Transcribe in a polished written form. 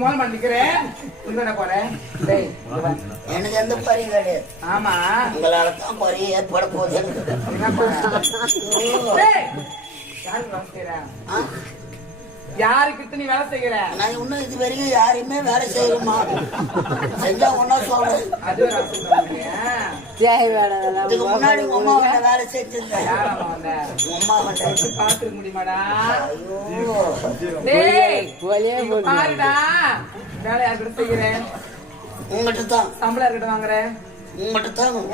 மூலம் பண்ணிக்கிறேன். என்ன போறேன்? எனக்கு எந்த பரியும் கிடையாது. ஆமா, உங்களால தான் பரி ஏற்பட போகுது. யாருக்கு நீ வேலை செய்கிற? நான் இன்னும் இது வரைக்கும் யாரையுமே வேலை செய்யணுமா? செஞ்சா ஒன்னா சொல்றேன். இதுக்கு முன்னாடி உங்க அம்மா வந்து வேலை செஞ்சிருந்தேன். அம்மா வந்து பாத்துக்க முடியுமாடா? ஐயோ பாருடா, வேலை யார்கிட்ட செய்கிறேன்? உங்ககிட்ட தான். சம்பளம் யார்கிட்ட வாங்குறேன்? உங்ககிட்ட தான்.